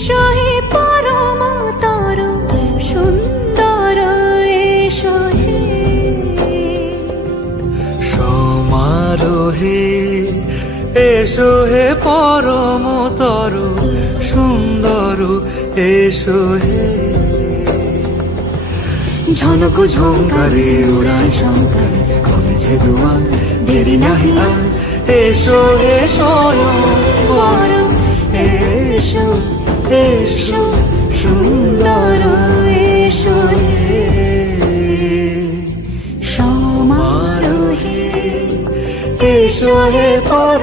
এসো হে পরম তর সুন্দর এসো হে সমারোহে এসো হে পরম তর সুন্দর এসো হে ঝনক ঝঙ্কারে উড়ায় শঙ্কারে কমেছে দুয়ার দেরি নাহি আর এসো হে স্বয়ং পরম এসো এসো সুন্দর এসো হে সমারোহে এসো হে পরম